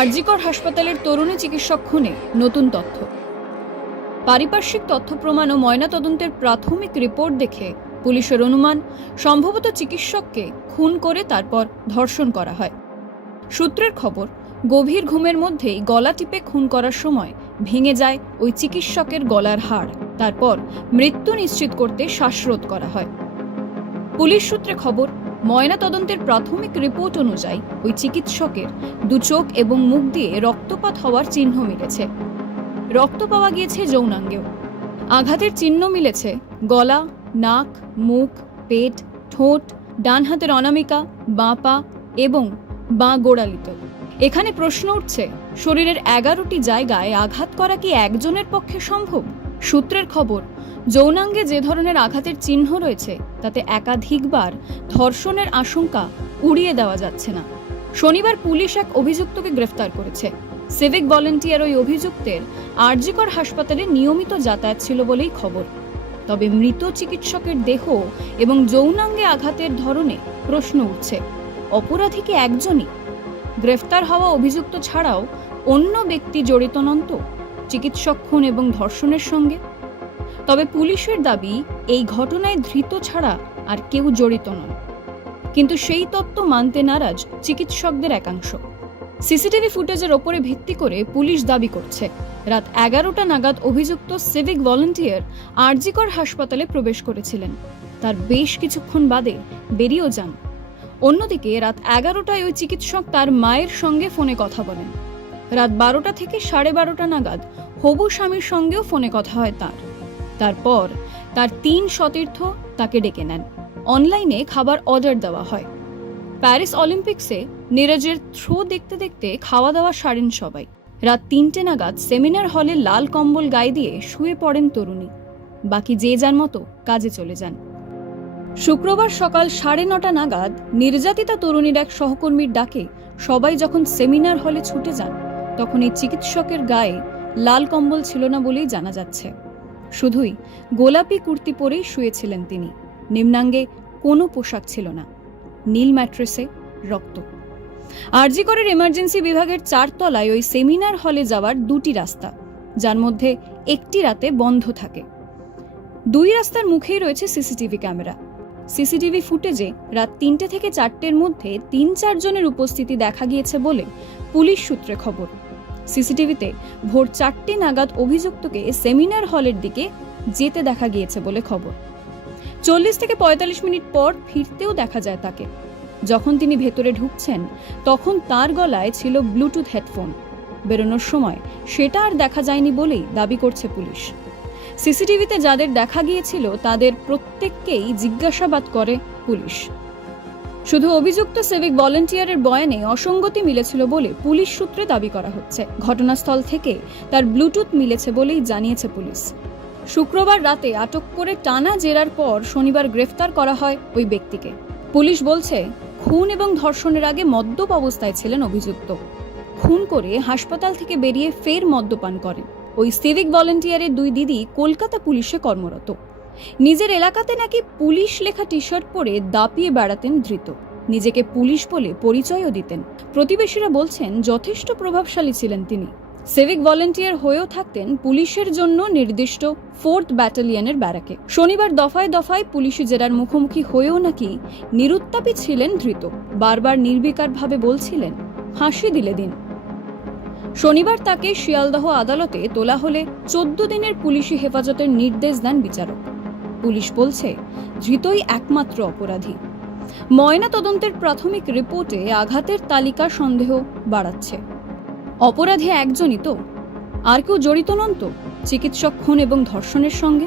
আরজিকর হাসপাতালের তরুণী চিকিৎসক খুনে নতুন তথ্য। পারিপার্শ্বিক তথ্য প্রমাণ ও ময়নাতদন্তের প্রাথমিক রিপোর্ট দেখে পুলিশের অনুমান সম্ভবত চিকিৎসককে খুন করে তারপর ধর্ষণ করা হয়। সূত্রের খবর, গভীর ঘুমের মধ্যেই গলা টিপে খুন করার সময় ভেঙে যায় ওই চিকিৎসকের গলার হাড়। তারপর মৃত্যু নিশ্চিত করতে শ্বাসরোধ করা হয়। পুলিশ সূত্রে খবর, ময়নাতদন্তের প্রাথমিক রিপোর্ট অনুযায়ী ওই চিকিৎসকের দু চোখ এবং মুখ দিয়ে রক্তপাত হওয়ার চিহ্ন মিলেছে। রক্ত পাওয়া গিয়েছে যৌনাঙ্গেও। আঘাতের চিহ্ন মিলেছে গলা, নাক, মুখ, পেট, ঠোঁট, ডান হাতের অনামিকা, বাঁ পা এবং বাঁ গোড়ালিতে। এখানে প্রশ্ন উঠছে, শরীরের 11টি জায়গায় আঘাত করা কি একজনের পক্ষে সম্ভব? সূত্রের খবর, যৌনাঙ্গে যে ধরনের আঘাতের চিহ্ন রয়েছে তাতে একাধিকবার ধর্ষণের আশঙ্কা উড়িয়ে দেওয়া যাচ্ছে না। শনিবার পুলিশ এক অভিযুক্তকে গ্রেফতার করেছে। সিভিক ভলেন্টিয়ার ওই অভিযুক্তের আরজিকর হাসপাতালে নিয়মিত যাতায়াত ছিল বলেই খবর। তবে মৃত চিকিৎসকের দেহ এবং যৌনাঙ্গে আঘাতের ধরনে প্রশ্ন উঠছে, অপরাধী কি একজনই? গ্রেফতার হওয়া অভিযুক্ত ছাড়াও অন্য ব্যক্তি জড়িত নন তো চিকিৎসক খুন এবং ধর্ষণের সঙ্গে? তবে পুলিশের দাবি, এই ঘটনায় ধৃত ছাড়া আর কেউ জড়িত নন। কিন্তু সেই তত্ত্ব মানতে নারাজ চিকিৎসকদের একাংশ। সিসিটিভি ফুটেজের ওপরে ভিত্তি করে পুলিশ দাবি করছে, রাত 11টা নাগাদ অভিযুক্ত সিভিক ভলেন্টিয়ার আরজিকর হাসপাতালে প্রবেশ করেছিলেন। তার বেশ কিছুক্ষণ বাদে বেরিয়েও যান। অন্যদিকে রাত 11টায় ওই চিকিৎসক তার মায়ের সঙ্গে ফোনে কথা বলেন। রাত 12টা থেকে 12:30 নাগাদ হবু স্বামীর সঙ্গেও ফোনে কথা হয় তার। তারপর তার 3 সতীর্থ তাকে ডেকে নেন। অনলাইনে খাবার অর্ডার দেওয়া হয়। প্যারিস অলিম্পিক্সে নীরজের থ্রো দেখতে দেখতে খাওয়া দাওয়া সারেন সবাই। রাত 3টে নাগাদ সেমিনার হলে লাল কম্বল গায়ে দিয়ে শুয়ে পড়েন তরুণী। বাকি যে যার মতো কাজে চলে যান। শুক্রবার সকাল 9:30 নাগাদ নির্যাতিতা তরুণীর এক সহকর্মীর ডাকে সবাই যখন সেমিনার হলে ছুটে যান, তখন এই চিকিৎসকের গায়ে লাল কম্বল ছিল না বলেই জানা যাচ্ছে। শুধুই গোলাপি কুর্তি পরেই শুয়েছিলেন তিনি। নিম্নাঙ্গে কোনো পোশাক ছিল না। নীল ম্যাট্রেসে রক্ত। আরজিকরের এমার্জেন্সি বিভাগের 4 তলায় ওই সেমিনার হলে যাওয়ার 2টি রাস্তা, যার মধ্যে একটি রাতে বন্ধ থাকে। 2 রাস্তার মুখেই রয়েছে সিসিটিভি ক্যামেরা। সিসিটিভি ফুটেজে রাত 3টে থেকে 4টের মধ্যে 3-4 জনের উপস্থিতি দেখা গিয়েছে বলে পুলিশ সূত্রে খবর। সিসিটিভিতে ভোর 4টে নাগাদ অভিযুক্তকে সেমিনার হলের দিকে যেতে দেখা গিয়েছে বলে খবর। 40 থেকে 45 মিনিট পর ফিরতেও দেখা যায় তাকে। যখন তিনি ভেতরে ঢুকছেন, তখন তার গলায় ছিল ব্লুটুথ হেডফোন। বেরোনোর সময় সেটা আর দেখা যায়নি বলেই দাবি করছে পুলিশ। সিসিটিভিতে যাদের দেখা গিয়েছিল তাদের প্রত্যেককেই জিজ্ঞাসাবাদ করে পুলিশ। শুধু অভিযুক্ত সিভিক ভলেন্টিয়ারের বয়ানে অসঙ্গতি মিলেছিল বলে পুলিশ সূত্রে দাবি করা হচ্ছে। ঘটনাস্থল থেকে তার ব্লুটুথ মিলেছে বলেই জানিয়েছে পুলিশ। শুক্রবার রাতে আটক করে টানা জেরার পর শনিবার গ্রেফতার করা হয় ওই ব্যক্তিকে। পুলিশ বলছে, খুন এবং ধর্ষণের আগে মদ্যপ অবস্থায় ছিলেন অভিযুক্ত। খুন করে হাসপাতাল থেকে বেরিয়ে ফের মদ্যপান করেন। ওই সিভিক ভলেন্টিয়ারের 2 দিদি কলকাতা পুলিশে কর্মরত। নিজের এলাকাতে নাকি পুলিশ লেখা টি শার্ট পরে দাপিয়ে বেড়াতেন ধৃত। নিজেকে পুলিশ বলে পরিচয়ও দিতেন। প্রতিবেশীরা বলছেন, যথেষ্ট প্রভাবশালী ছিলেন তিনি। সিভিক ভলেন্টিয়ার হয়েও থাকতেন পুলিশের জন্য নির্দিষ্ট 4th ব্যাটালিয়নের ব্যারাকে। শনিবার দফায় দফায় পুলিশি জেরার মুখোমুখি হয়েও নাকি নিরুত্তাপী ছিলেন ধৃত। বারবার নির্বিকারভাবে বলছিলেন, ফাঁসি দিলে দিন। শনিবার তাকে শিয়ালদহ আদালতে তোলা হলে 14 দিনের পুলিশি হেফাজতের নির্দেশ দেন বিচারক। পুলিশ বলছে, ধৃতই একমাত্র অপরাধী। ময়না তদন্তের প্রাথমিক রিপোর্টে আঘাতের তালিকা সন্দেহ বাড়াচ্ছে। অপরাধী একজনই তো? আর কেউ জড়িত নন তো চিকিৎসক খুন এবং ধর্ষণের সঙ্গে?